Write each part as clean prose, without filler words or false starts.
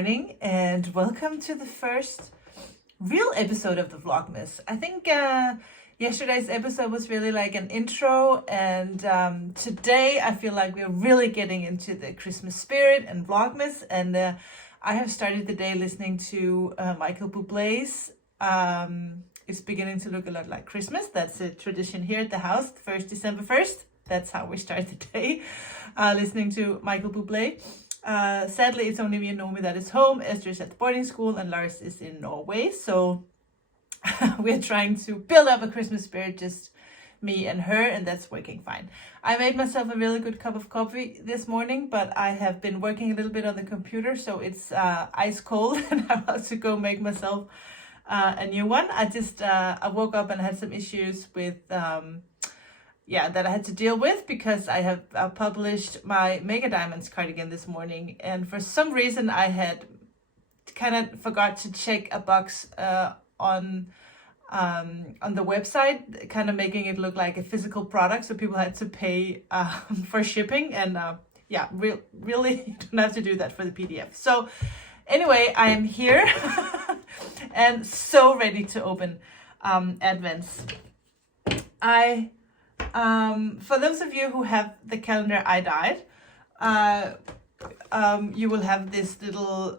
morning and welcome to the first real episode of the Vlogmas. I think yesterday's episode was really like an intro, and today I feel like we're really getting into the Christmas spirit and Vlogmas, and I have started the day listening to Michael Bublé's It's Beginning to Look a Lot Like Christmas. That's a tradition here at the house, December 1st. That's how we start the day, listening to Michael Bublé. Sadly, it's only me and Nomi that is home. Esther is at boarding school and Lars is in Norway. So we're trying to build up a Christmas spirit, just me and her, and that's working fine. I made myself a really good cup of coffee this morning, but I have been working a little bit on the computer, so it's ice cold, and I want to go make myself a new one. I woke up and had some issues with that I had to deal with because I have published my Mega Diamonds cardigan this morning, and for some reason I had kind of forgot to check a box on the website, kind of making it look like a physical product, so people had to pay for shipping, and really you don't have to do that for the PDF. So anyway, I am here and so ready to open Advents. For those of you who have the calendar I dyed, you will have this little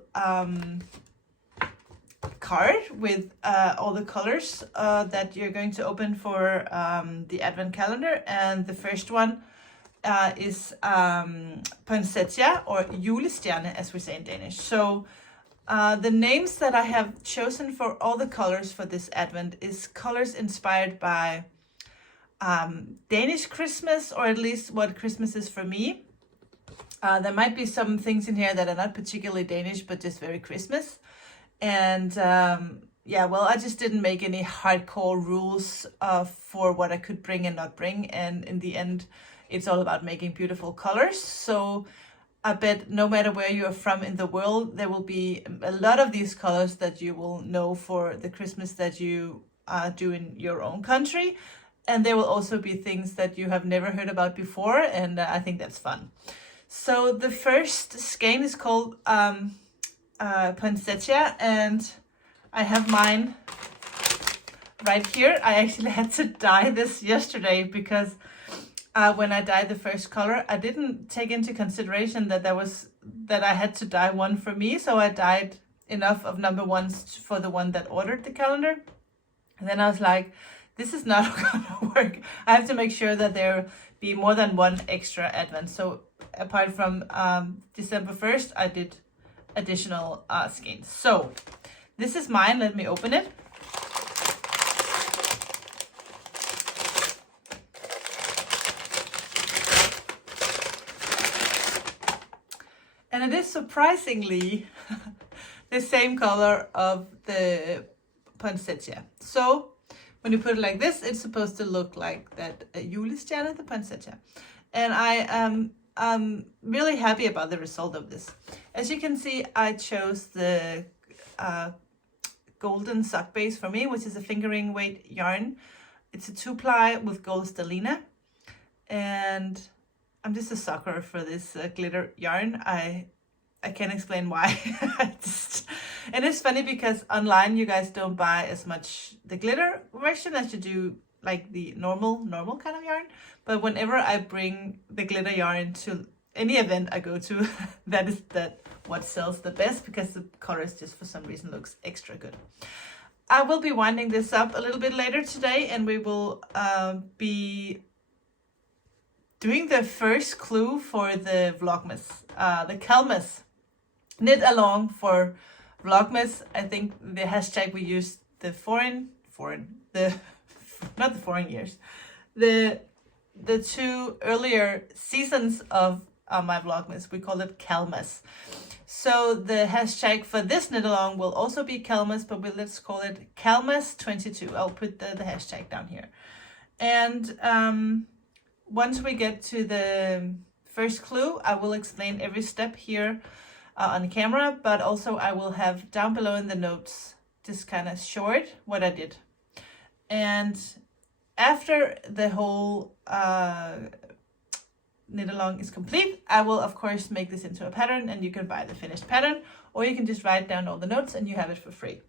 card with all the colors that you're going to open for the Advent calendar. And the first one is Poinsettia, or julestjerne as we say in Danish. So the names that I have chosen for all the colors for this Advent is colors inspired by Danish Christmas, or at least what Christmas is for me. There might be some things in here that are not particularly Danish, but just very Christmas. And I just didn't make any hardcore rules for what I could bring and not bring. And in the end, it's all about making beautiful colors. So I bet no matter where you are from in the world, there will be a lot of these colors that you will know for the Christmas that you do in your own country. And there will also be things that you have never heard about before, and I think that's fun. So the first skein is called Poinsettia, and I have mine right here. I actually had to dye this yesterday because when I dyed the first color, I didn't take into consideration that I had to dye one for me. So I dyed enough of number ones for the one that ordered the calendar. And then I was like, this is not gonna work. I have to make sure that there be more than one extra Advent. So apart from December 1st, I did additional skeins. So this is mine. Let me open it. And it is surprisingly the same color of the Poinsettia. So when you put it like this, it's supposed to look like that julestjerne, the Poinsettia. And I am really happy about the result of this. As you can see, I chose the golden sock base for me, which is a fingering weight yarn. It's a 2-ply with gold stellina. And I'm just a sucker for this glitter yarn. I can't explain why. And it's funny because online you guys don't buy as much the glitter version as you do like the normal kind of yarn. But whenever I bring the glitter yarn to any event I go to, that is what sells the best, because the colors just for some reason looks extra good. I will be winding this up a little bit later today, and we will be doing the first clue for the Vlogmas, the Kelmas knit along for Vlogmas. I think the hashtag we used the not the foreign years, the 2 earlier seasons of my Vlogmas, we call it Kelmas. So the hashtag for this knit along will also be Kelmas, but let's call it Kelmas 22. I'll put the hashtag down here. And once we get to the first clue, I will explain every step here on camera, but also I will have down below in the notes just kind of short what I did. And after the whole knit along is complete, I will of course make this into a pattern, and you can buy the finished pattern, or you can just write down all the notes and you have it for free.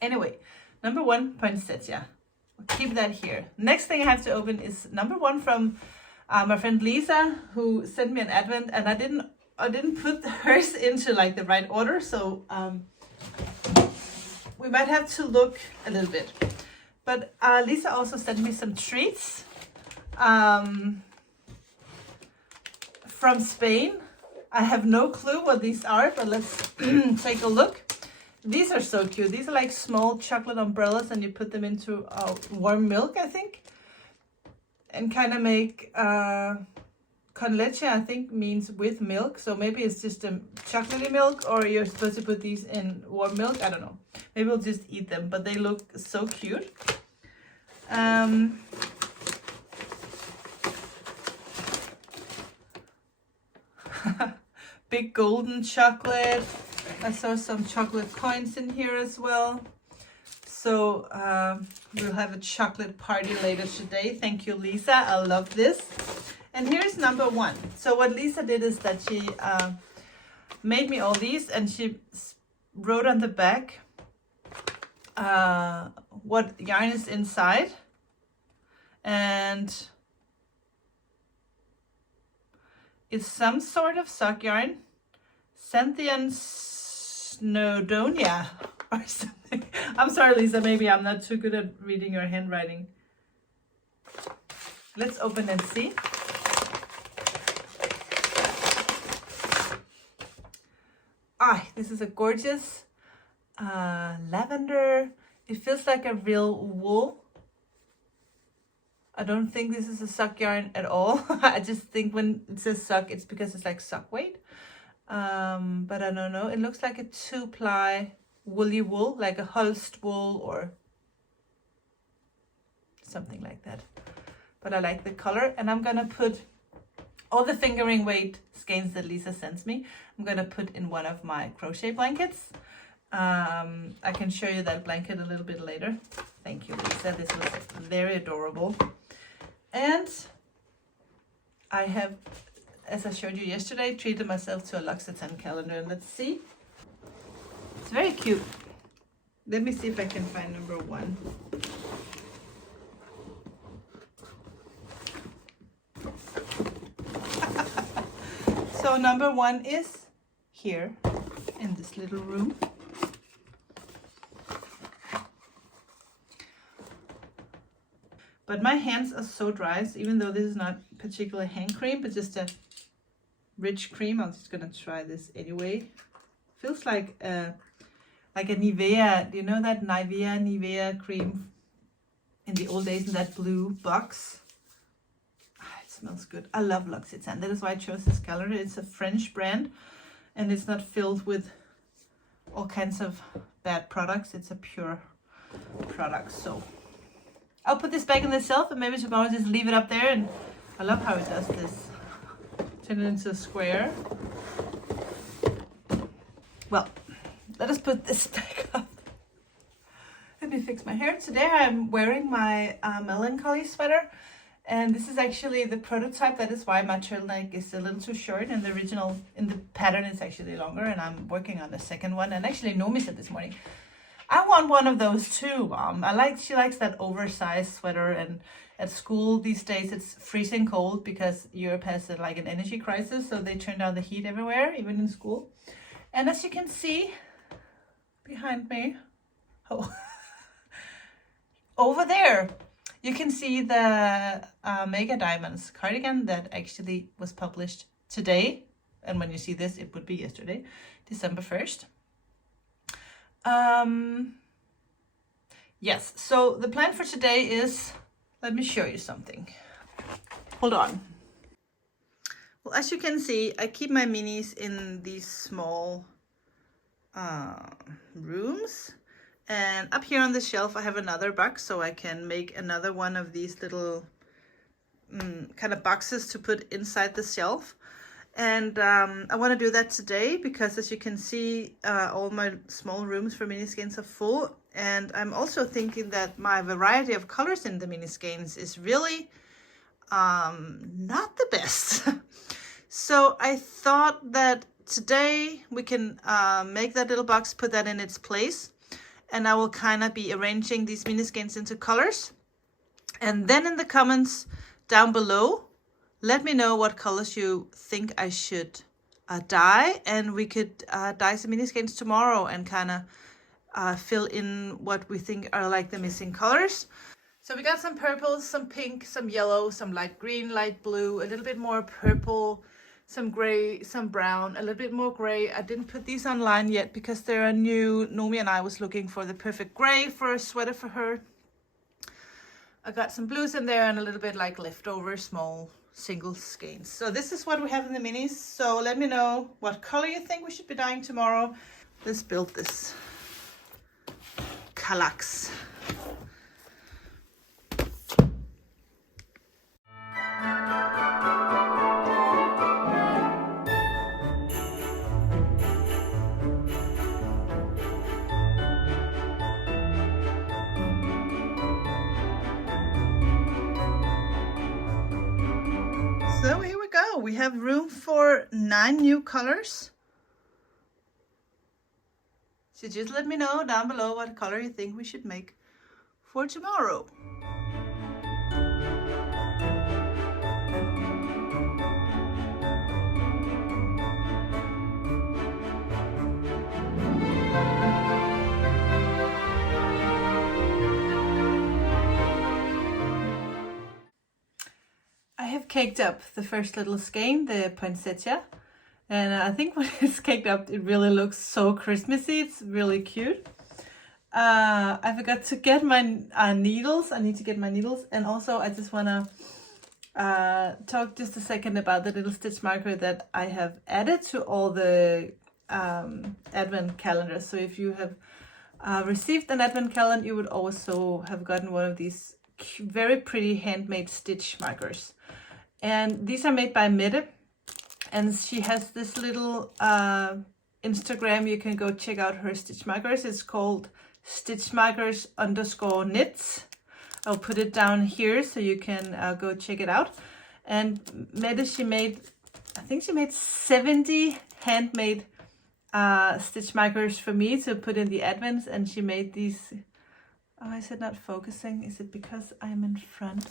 Anyway, number 1, poinsettia. Keep that here. Next thing I have to open is number 1 from my friend Lisa, who sent me an advent, and I didn't put hers into like the right order, so we might have to look a little bit. But Lisa also sent me some treats from Spain. I have no clue what these are, but let's take a look. These are so cute. These are like small chocolate umbrellas, and you put them into warm milk, I think, and kind of make con leche, I think, means with milk. So maybe it's just a chocolatey milk, or you're supposed to put these in warm milk. I don't know. Maybe we'll just eat them, but they look so cute. Big golden chocolate. I saw some chocolate coins in here as well. So we'll have a chocolate party later today. Thank you, Lisa. I love this. And here's number 1. So what Lisa did is that she made me all these, and she wrote on the back what yarn is inside. And it's some sort of sock yarn, Xanthian Snowdonia or something. I'm sorry, Lisa, maybe I'm not too good at reading your handwriting. Let's open and see. This is a gorgeous lavender. It feels like a real wool. I don't think this is a sock yarn at all. I just think when it says sock, it's because it's like sock weight. But I don't know. It looks like a 2-ply woolly wool, like a Holst wool or something like that. But I like the color, and I'm gonna put all the fingering weight skeins that Lisa sends me. I'm gonna put in one of my crochet blankets. I can show you that blanket a little bit later. Thank you, Lisa. This was very adorable. And I have, as I showed you yesterday, treated myself to a L'Occitane calendar. And let's see. It's very cute. Let me see if I can find number 1. So number 1 is here in this little room. But my hands are so dry, so even though this is not particular hand cream, but just a rich cream, I'm just gonna try this anyway. Feels like a Nivea. Do you know that Nivea cream in the old days in that blue box? It smells good. I love L'Occitane. That is why I chose this calendar. It's a French brand, and it's not filled with all kinds of bad products. It's a pure product. So I'll put this back on the shelf, and maybe tomorrow just leave it up there. And I love how it does this. Turn it into a square. Well, let us put this back up. Let me fix my hair. Today I'm wearing my melancholy sweater, and this is actually the prototype. That is why my turtleneck is a little too short, and the original in the pattern is actually longer, and I'm working on the second one. And actually Nomi said this morning, I want one of those too, Mom. She likes that oversized sweater, and at school these days it's freezing cold because Europe has an energy crisis, so they turn down the heat everywhere, even in school. And as you can see behind me, over there, you can see the Mega Diamonds cardigan that actually was published today. And when you see this, it would be yesterday, December 1st. Yes, so the plan for today is, let me show you something. Hold on. Well, as you can see, I keep my minis in these small rooms. And up here on the shelf, I have another box, so I can make another one of these little kind of boxes to put inside the shelf. And I want to do that today because, as you can see, all my small rooms for mini skeins are full. And I'm also thinking that my variety of colors in the mini skeins is really not the best. So I thought that today we can make that little box, put that in its place, and I will kind of be arranging these mini skeins into colors. And then in the comments down below, let me know what colors you think I should dye, and we could dye some mini skeins tomorrow and kind of fill in what we think are like the missing colors. So we got some purples, some pink, some yellow, some light green, light blue, a little bit more purple, some gray, some brown, a little bit more gray. I didn't put these online yet because they're new. Nomi and I was looking for the perfect gray for a sweater for her. I got some blues in there and a little bit like leftover small single skeins. So this is what we have in the minis. So let me know what color you think we should be dyeing tomorrow. Let's build this kallax. So here we go. We have room for 9 new colors. So just let me know down below what color you think we should make for tomorrow. I have caked up the first little skein, the poinsettia, and I think when it's caked up it really looks so Christmassy. It's really cute. I forgot to get my needles. I need to get my needles, and also I just want to talk just a second about the little stitch marker that I have added to all the advent calendars. So if you have received an advent calendar, you would also have gotten one of these very pretty handmade stitch markers. And these are made by Mette, and she has this little Instagram. You can go check out her stitch markers. It's called stitchmarkers_knits. I'll put it down here so you can go check it out. And Mette, she made, I think she made 70 handmade stitch markers for me to put in the advents, and she made these. Oh, is it not focusing? Is it because I'm in front?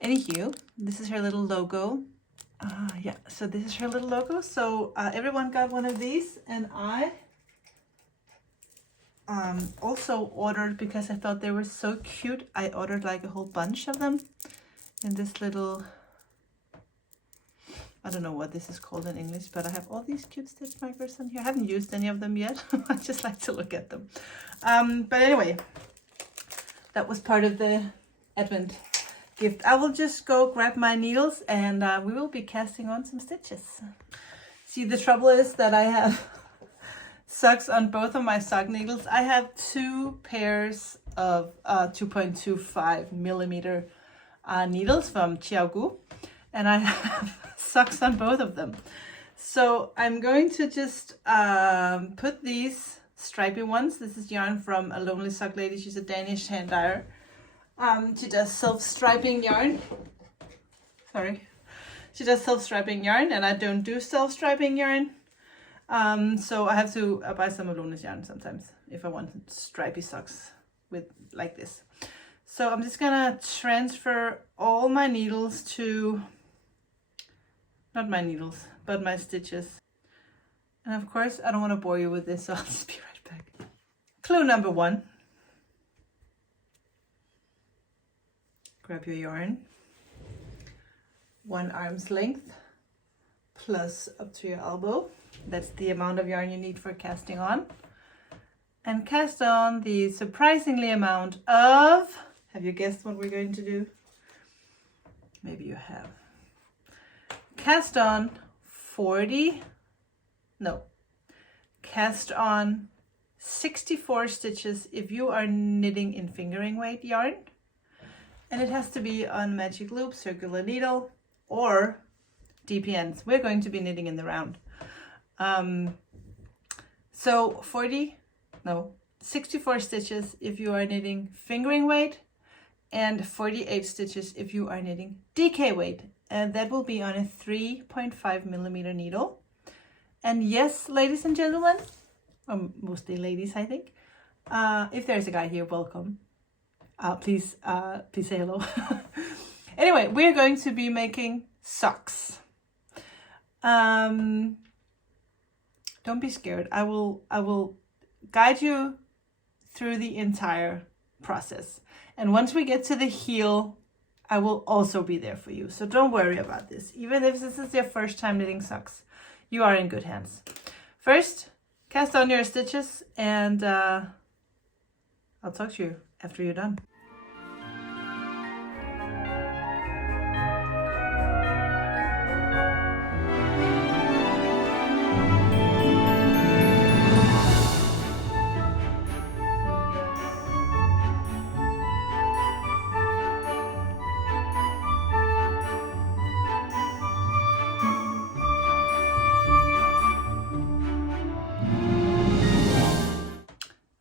Anywho, this is her little logo. Yeah, so this is her little logo. So everyone got one of these, and I also ordered, because I thought they were so cute, I ordered like a whole bunch of them in this little, I don't know what this is called in English, but I have all these cute stitch markers on here. I haven't used any of them yet. I just like to look at them. But anyway, that was part of the advent gift. I will just go grab my needles, and we will be casting on some stitches. See, the trouble is that I have socks on both of my sock needles. I have 2 pairs of 2.25 millimeter needles from Chiaogu, and I have socks on both of them. So I'm going to just put these stripy ones. This is yarn from a Lonely Sock Lady. She's a Danish hand dyer. She does self-striping yarn. Sorry. She does self-striping yarn, and I don't do self-striping yarn. So I have to buy some Alonis yarn sometimes if I want stripy socks with like this. So I'm just gonna transfer all my needles to, not my needles, but my stitches. And of course, I don't want to bore you with this, so I'll just be right back. Clue number 1. Grab your yarn, 1 arm's length plus up to your elbow. That's the amount of yarn you need for casting on. And cast on the surprisingly amount of, have you guessed what we're going to do? Maybe you have. Cast on cast on 64 stitches if you are knitting in fingering weight yarn. And it has to be on magic loop, circular needle, or DPNs. We're going to be knitting in the round. So 64 stitches if you are knitting fingering weight, and 48 stitches if you are knitting DK weight, and that will be on a 3.5 millimeter needle. And yes, ladies and gentlemen, or mostly ladies, I think, if there's a guy here, welcome. Please say hello. Anyway, we're going to be making socks. Don't be scared. I will guide you through the entire process. And once we get to the heel, I will also be there for you. So don't worry about this. Even if this is your first time knitting socks, you are in good hands. First, cast on your stitches, and I'll talk to you after you're done.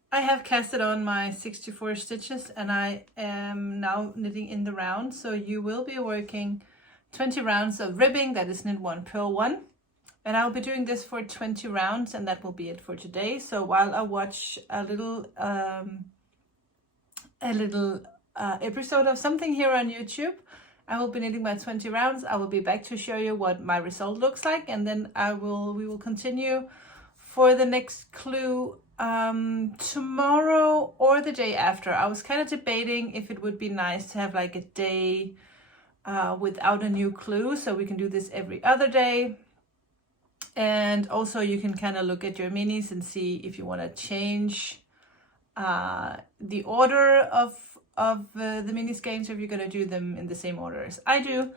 I have casted on my 64 stitches, and I am now knitting in the round. So you will be working 20 rounds of ribbing, that is knit 1, purl 1. And I'll be doing this for 20 rounds, and that will be it for today. So while I watch a little episode of something here on YouTube, I will be knitting my 20 rounds. I will be back to show you what my result looks like, and then we will continue for the next clue tomorrow or the day after. I was kind of debating if it would be nice to have like a day without a new clue, so we can do this every other day. And also you can kind of look at your minis and see if you want to change the order of the mini skeins, or if you're going to do them in the same order as I do.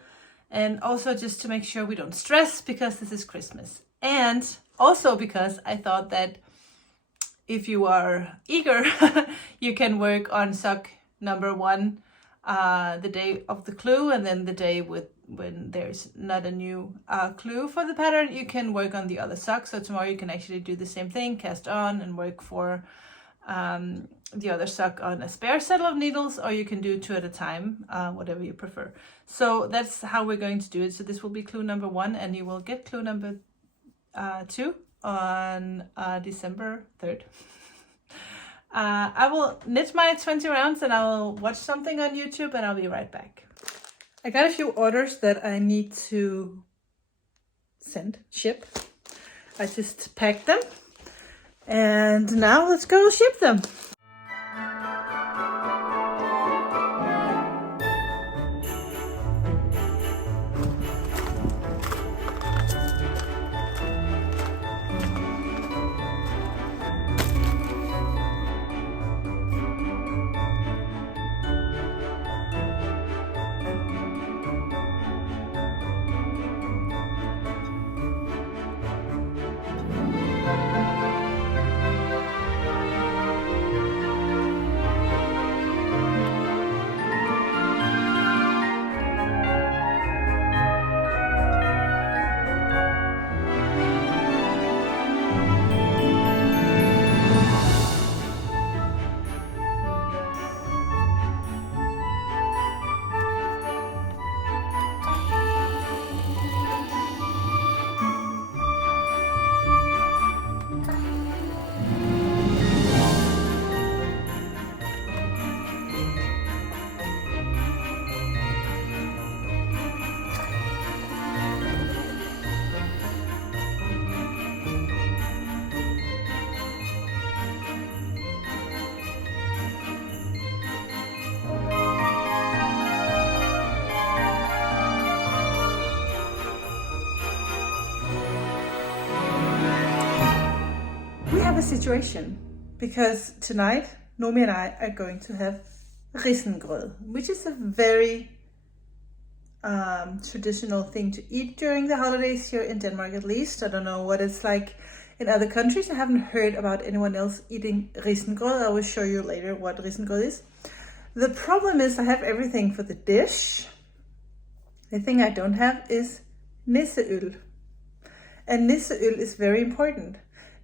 And also just to make sure we don't stress, because this is Christmas. And also because I thought that if you are eager, you can work on sock number 1 the day of the clue, and then the day when there's not a new clue for the pattern, you can work on the other sock. So tomorrow you can actually do the same thing, cast on and work for the other sock on a spare set of needles, or you can do 2 at a time, whatever you prefer. So that's how we're going to do it. So this will be clue number 1, and you will get clue number 2 on December 3rd. I will knit my 20 rounds, and I will watch something on YouTube, and I'll be right back. I got a few orders that I need to ship. I just packed them, and now let's go ship them. A situation, because tonight Nomi and I are going to have risengrød, which is a very traditional thing to eat during the holidays here in Denmark, at least. I don't know what it's like in other countries. I haven't heard about anyone else eating risengrød. I will show you later what risengrød is. The problem is I have everything for the dish. The thing I don't have is nisseøl. And nisseøl is very important.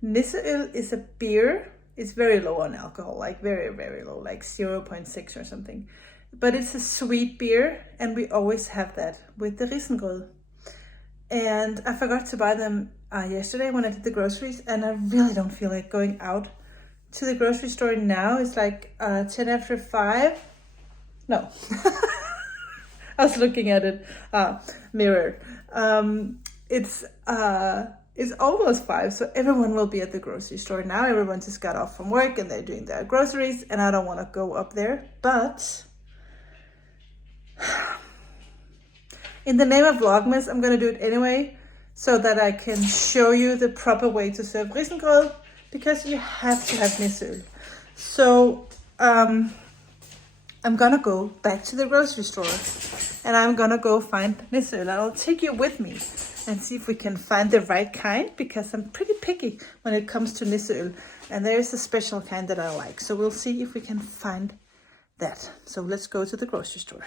Nisseøl is a beer. It's very low on alcohol, like very, very low, like 0.6 or something. but it's a sweet beer, and we always have that with the risengrød. And I forgot to buy them yesterday when I did the groceries, and I really don't feel like going out to the grocery store now. It's like 10 after 5. No, I was looking at it, mirror. It's almost 5, so everyone will be at the grocery store now. Everyone just got off from work and they're doing their groceries, and I don't want to go up there. But in the name of Vlogmas, I'm going to do it anyway, so that I can show you the proper way to serve risengrød, because you have to have nisøl. So I'm gonna go back to the grocery store, and I'm gonna go find nisøl. I'll take you with me and see if we can find the right kind, because I'm pretty picky when it comes to nisøl, and there is a special kind that I like. So we'll see if we can find that. So let's go to the grocery store.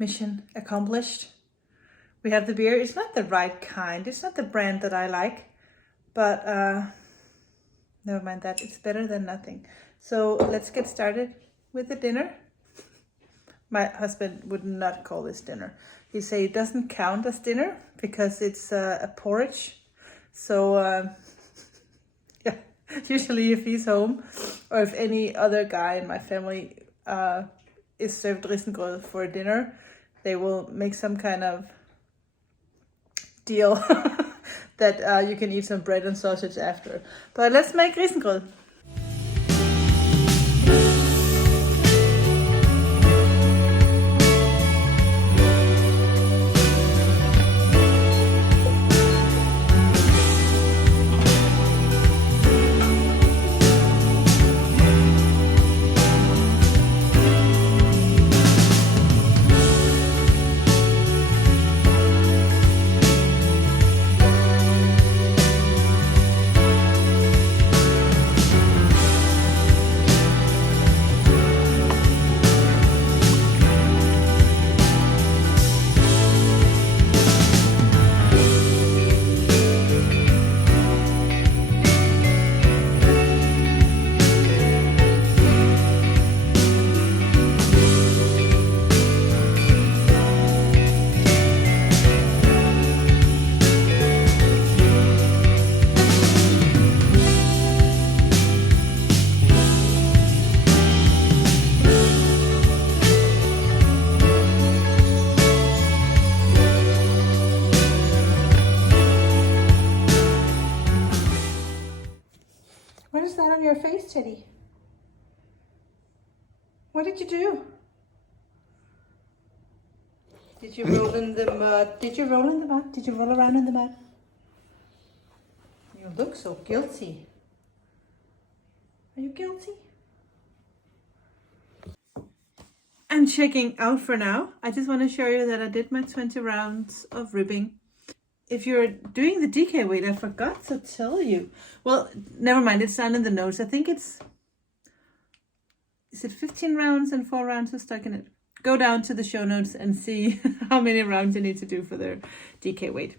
Mission accomplished. We have the beer. It's not the right kind. It's not the brand that I like, but never mind that. It's better than nothing. So let's get started with the dinner. My husband would not call this dinner. He say it doesn't count as dinner because it's a porridge. So yeah, usually if he's home, or if any other guy in my family is served risengrød for dinner, they will make some kind of deal that you can eat some bread and sausage after. But let's make risengrød. What is that on your face, Teddy? What did you do? Did you roll in the mud? Did you roll in the mud? Did you roll around in the mud? You look so guilty. Are you guilty? I'm checking out for now. I just want to show you that I did my 20 rounds of ribbing. If you're doing the DK weight, I forgot to tell you. Well, never mind, it's down in the notes. I think is it 15 rounds and 4 rounds of stockinette? Go down to the show notes and see how many rounds you need to do for their DK weight.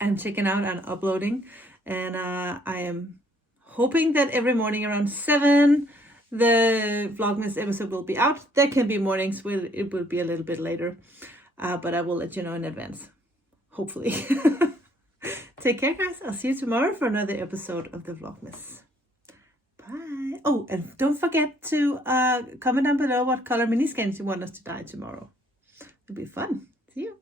I'm checking out and uploading, and I am hoping that every morning around 7, the Vlogmas episode will be out. There can be mornings where it will be a little bit later, but I will let you know in advance. Hopefully. Take care, guys. I'll see you tomorrow for another episode of the Vlogmas. Bye. Oh, and don't forget to comment down below what color mini skeins you want us to dye tomorrow. It'll be fun. See you.